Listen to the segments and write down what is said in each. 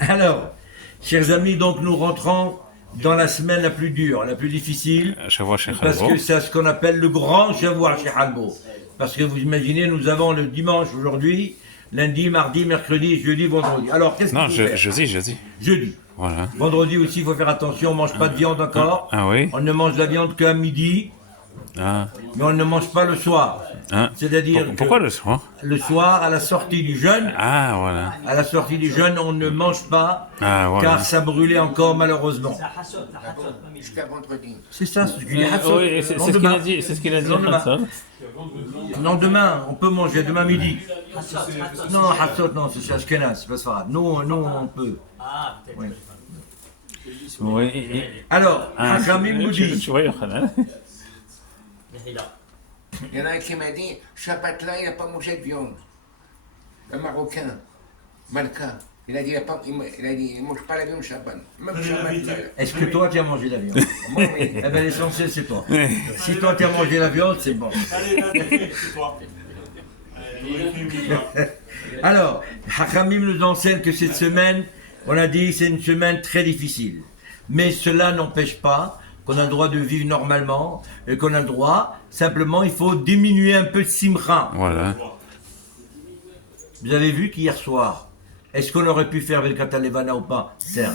Alors, chers amis, donc nous rentrons dans la semaine la plus dure, la plus difficile, parce que c'est ce qu'on appelle le grand Shavua chez Halbo. Parce que vous imaginez, nous avons le dimanche aujourd'hui, lundi, mardi, mercredi, jeudi, vendredi. Alors, qu'est-ce qu'il faut faire? Jeudi. Jeudi. Voilà. Vendredi aussi, il faut faire attention, on ne mange pas de viande encore. Ah oui. On ne mange de la viande qu'à midi, Ah. mais on ne mange pas le soir. Ah. C'est-à-dire Pourquoi que le soir? le soir, à la sortie du jeûne, Ah voilà. à la sortie du jeûne, on ne mange pas, Ah voilà. car ça brûlait encore malheureusement. Jusqu'à vendredi. C'est ça, ce que je dis. Hassot. Oui, c'est ce qu'il Lendemain. a dit. C'est ce qu'il a dit. Lendemain. Hassan. Non, demain, on peut manger, demain midi. Non, Hassot, non, c'est Ashkenaz, c'est pas Sfarad. Nous, on peut. Oui. Oui. Alors, Hachamim nous Tu dit, vois, Yochanan. Il y en a un qui m'a dit, Shabbat là, il n'a pas mangé de viande. Le Marocain, Malka, il a dit, il ne mange pas la viande Shabbat. Même Shabbat là. est-ce que toi, tu as mangé la viande? Moi, oui. Eh bien, l'essentiel, c'est toi. Si toi, tu as mangé la viande, c'est bon. Allez, c'est toi. Alors, Hachamim nous enseigne que cette semaine, on a dit, c'est une semaine très difficile. Mais cela n'empêche pas qu'on a le droit de vivre normalement, et qu'on a le droit, simplement, il faut diminuer un peu de simcha. Voilà. Vous avez vu qu'hier soir, est-ce qu'on aurait pu faire Velkat Levana ou pas, Serge?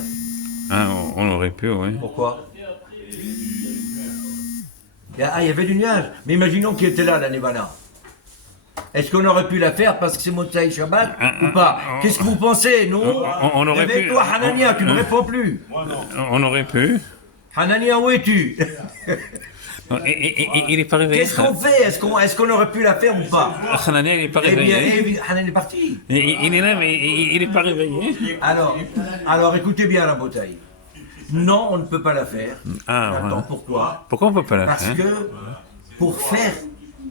Ah, on aurait pu, oui. Pourquoi? Ah, il y avait du nuage. Mais imaginons qu'il était là, la Nevana. Est-ce qu'on aurait pu la faire parce que c'est Motsai Shabbat ou pas? Qu'est-ce que vous pensez, nous? On aurait Avec pu. toi, Hanania, tu ne me réponds plus. On aurait pu. Hanania, où es-tu? Il n'est pas réveillé. Qu'est-ce qu'on fait? Est-ce qu'on aurait pu la faire ou pas? Hanania, il n'est pas Eh bien, réveillé. Hanan est parti. Il est là, mais il n'est pas réveillé. Alors, écoutez bien la bouteille. Non, on ne peut pas la faire. Ah, Attends, voilà. pourquoi? Pourquoi on ne peut pas la Parce faire? que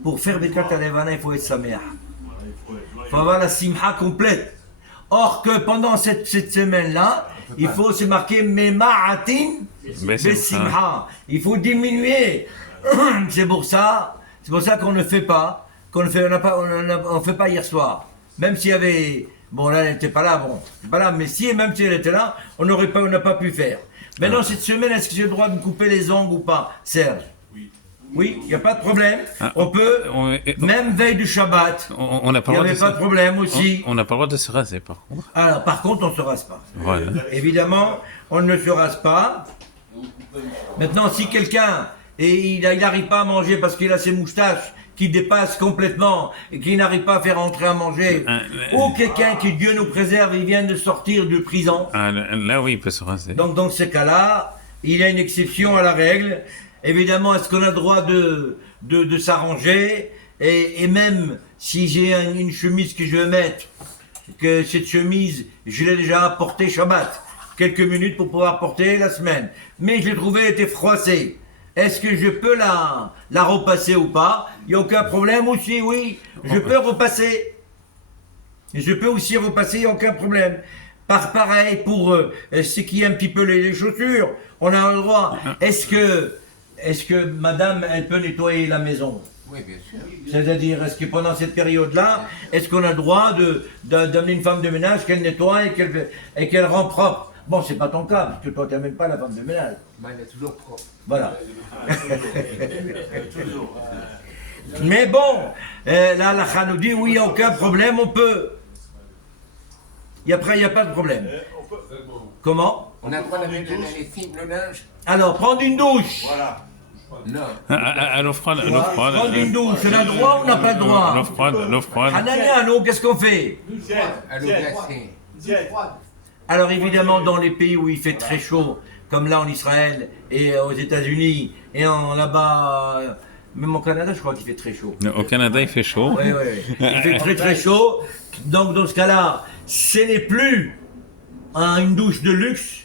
pour faire Birkat Levana, il faut être Sameach. Il faut avoir la simha complète. Or que pendant cette semaine-là, il faut se marquer Mema'atin Besimha. Il faut diminuer. C'est pour ça qu'on ne fait pas, on fait pas hier soir. Même s'il y avait, bon là elle n'était pas là, mais même si elle était là, on n'a pas pu faire. Maintenant cette semaine, est-ce que j'ai le droit de me couper les ongles ou pas, Serge? Oui, il n'y a pas de problème. On peut, même veille du Shabbat, On n'a pas il le n'y droit avait de pas de problème aussi. On n'a pas le droit de se raser, par contre. Alors, par contre, on ne se rase pas. Voilà. Évidemment, on ne se rase pas. Maintenant, si quelqu'un, et il n'arrive pas à manger parce qu'il a ses moustaches qui dépassent complètement et qui n'arrive pas à faire entrer à manger, ou quelqu'un qui, Dieu nous préserve, il vient de sortir de prison, Ah, là, oui, il peut se raser. donc dans ce cas-là, il y a une exception à la règle. Évidemment, est-ce qu'on a le droit de s'arranger? Et même si j'ai une chemise que je veux mettre, que cette chemise, je l'ai déjà portée Shabbat, quelques minutes pour pouvoir porter la semaine. Mais je l'ai trouvée, elle était froissée. Est-ce que je peux la repasser ou pas? Il n'y a aucun problème aussi, oui. Je peux repasser. Je peux aussi repasser, il n'y a aucun problème. Pareil pour ce qui est un petit peu les chaussures, on a le droit. Est-ce que madame, elle peut nettoyer la maison? Oui, bien sûr. C'est-à-dire, est-ce que pendant cette période-là, est-ce qu'on a le droit d'amener une femme de ménage qu'elle nettoie et qu'elle rend propre? Bon, c'est pas ton cas, parce que toi, tu n'amènes pas la femme de ménage. Mais elle est toujours propre. Voilà. Mais bon, là, la Khan nous dit, oui, il n'y a aucun problème, on peut. Après, il n'y a pas de problème. Comment? On a le droit de mettre dans les films le linge? Alors, prendre une douche. Voilà. Non. À l'eau froide, Prendre une douche, on a le droit ou on n'a pas le droit? L'eau froide. Hanania, nous, qu'est-ce qu'on fait? À l'eau glacée. Alors évidemment, dans les pays où il fait très chaud, comme là en Israël et aux États-Unis, et là-bas, même au Canada, je crois qu'il fait très chaud. Au Canada, il fait chaud. Oui, oui, il fait très très chaud. Donc dans ce cas-là, ce n'est plus une douche de luxe,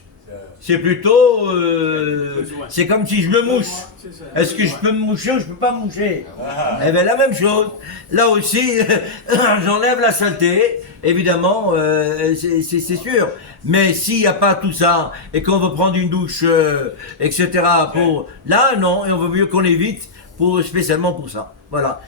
c'est plutôt, c'est comme si je me mouche. Est-ce que je peux me moucher ou je peux pas me moucher? Eh bien la même chose. Là aussi, j'enlève la saleté, évidemment, c'est sûr. Mais s'il n'y a pas tout ça et qu'on veut prendre une douche, etc. pour là, non, et on veut mieux qu'on évite spécialement pour ça. Voilà.